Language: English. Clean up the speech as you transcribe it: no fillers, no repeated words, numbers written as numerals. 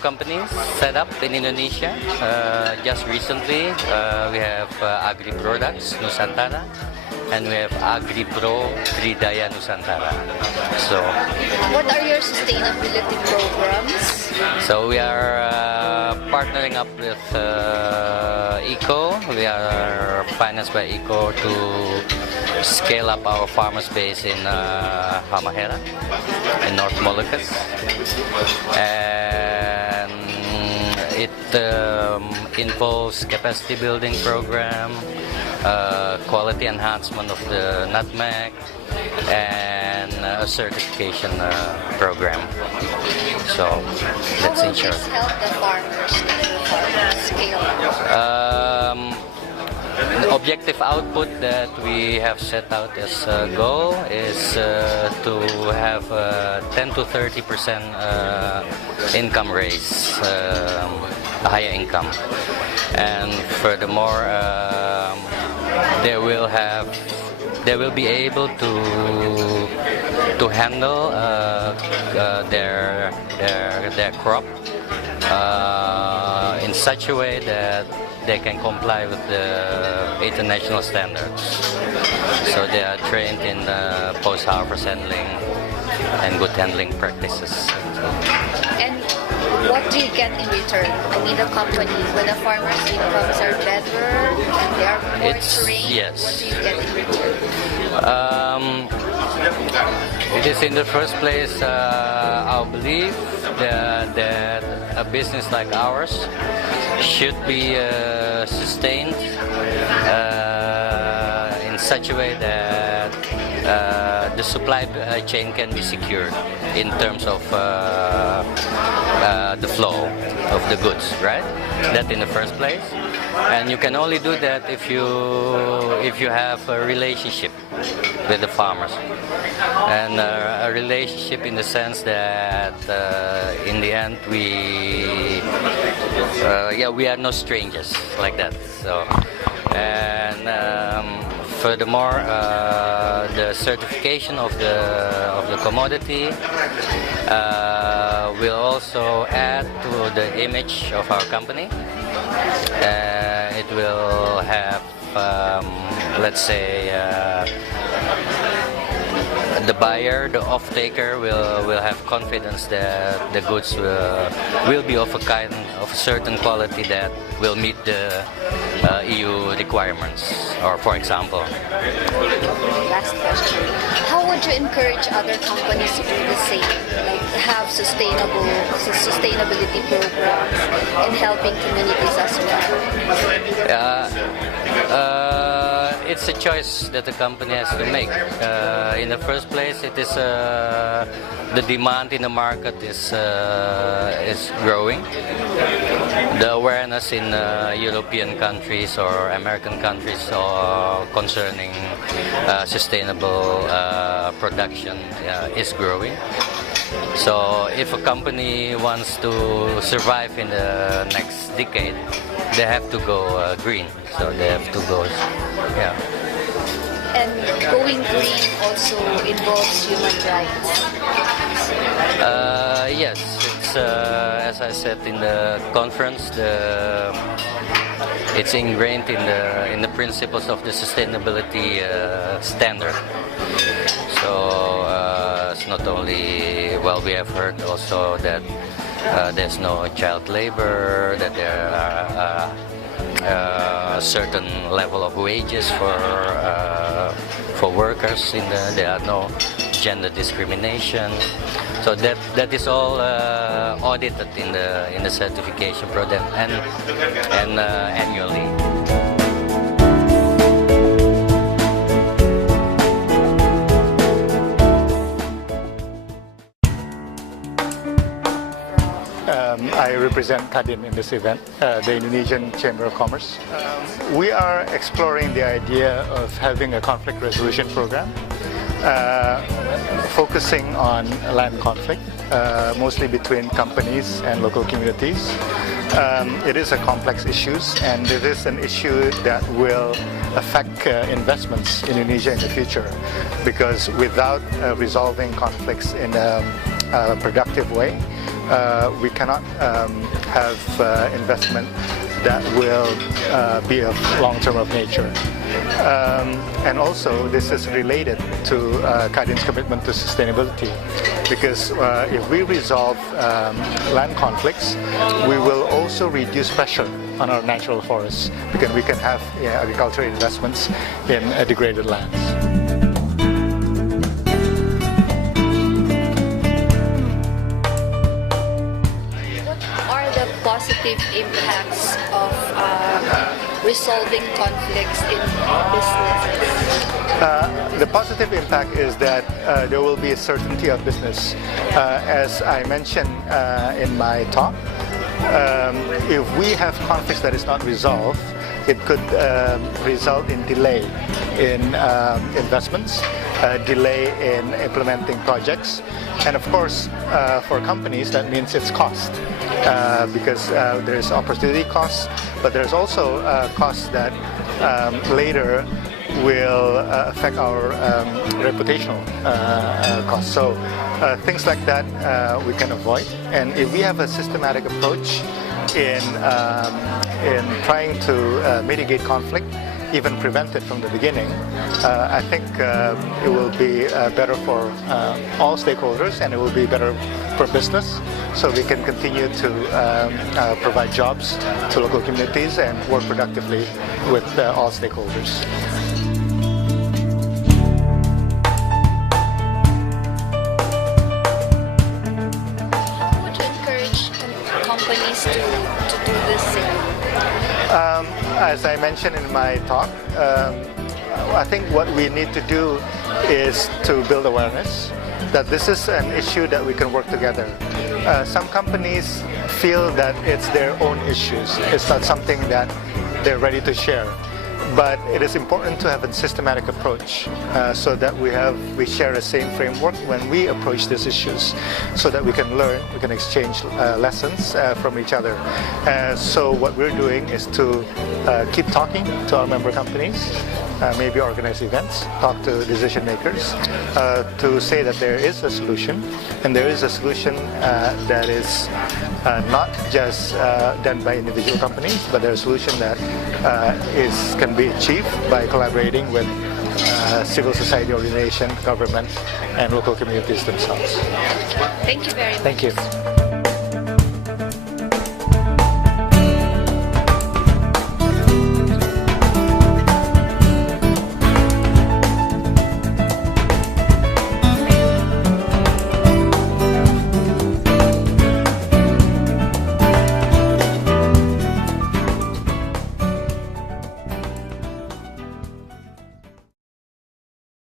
companies set up in Indonesia. Just recently, we have Agri Products Nusantara, and we have Agri Pro Tridaya Nusantara. So, what are your sustainability programs? So we are partnering up with ICCO. We are financed by ICCO to scale up our farmers base in Halmahera, in North Moluccas, and it involves capacity building program, quality enhancement of the nutmeg, and a certification program. So that's in short. How will this help the farmers to scale up? The objective output that we have set out as a goal is to have 10 to 30% income raise, a higher income, and furthermore they will be able to handle their crop in such a way that they can comply with the international standards. So they are trained in post-harvest handling and good handling practices. And what do you get in return? I mean, the company, when the farmers' incomes are better and they are more trained, yes. What do you get in return? It is in the first place our belief that a business like ours should be sustained in such a way that the supply chain can be secured in terms of the flow of the goods, right? That in the first place. And you can only do that if you have a relationship with the farmers, and a relationship in the sense that in the end we are no strangers like that. So, and furthermore, the certification of the commodity will also add to the image of our company. It will have, let's say, the buyer, the off-taker will have confidence that the goods will be of a certain quality that will meet the EU requirements. Or, for example, last question: how would you encourage other companies to do the same, like have sustainability programs and helping communities as well? It's a choice that the company has to make. In the first place, it is the demand in the market is growing. The awareness in European countries or American countries concerning sustainable production is growing. So if a company wants to survive in the next decade, they have to go green. So they have to go, yeah. And going green also involves human rights. Yes, it's as I said in the conference, it's ingrained in the principles of the sustainability standard. So it's not only, well, we have heard also that there's no child labor, that there are a certain level of wages for workers. There are no gender discrimination. So that is all audited in the certification program and annually. I represent Kadin in this event, the Indonesian Chamber of Commerce. We are exploring the idea of having a conflict resolution program focusing on land conflict, mostly between companies and local communities. It is a complex issue, and it is an issue that will affect investments in Indonesia in the future, because without resolving conflicts in a productive way, we cannot have investment that will be of long-term of nature. And also, this is related to Kadin's commitment to sustainability, because if we resolve land conflicts, we will also reduce pressure on our natural forests, because we can have agricultural investments in degraded lands. Positive impacts of resolving conflicts in businesses? The positive impact is that there will be a certainty of business. As I mentioned in my talk, if we have conflicts that is not resolved, it could result in delay in investments, delay in implementing projects, and of course for companies that means it's cost, because there's opportunity costs, but there's also costs that later will affect our reputational costs. So things like that we can avoid, and if we have a systematic approach in trying to mitigate conflict, even prevent it from the beginning, I think it will be better for all stakeholders, and it will be better for business, so we can continue to provide jobs to local communities and work productively with all stakeholders. How would you encourage companies to do the same? As I mentioned in my talk, I think what we need to do is to build awareness that this is an issue that we can work together. Some companies feel that it's their own issues. It's not something that they're ready to share. But it is important to have a systematic approach so that we share the same framework when we approach these issues, so that we can learn, we can exchange lessons from each other. So what we're doing is to keep talking to our member companies, maybe organize events, talk to decision makers, to say that there is a solution, and there is a solution that is not just done by individual companies, but there's a solution that can be achieved by collaborating with civil society organizations, government, and local communities themselves. Thank you very much. Thank you.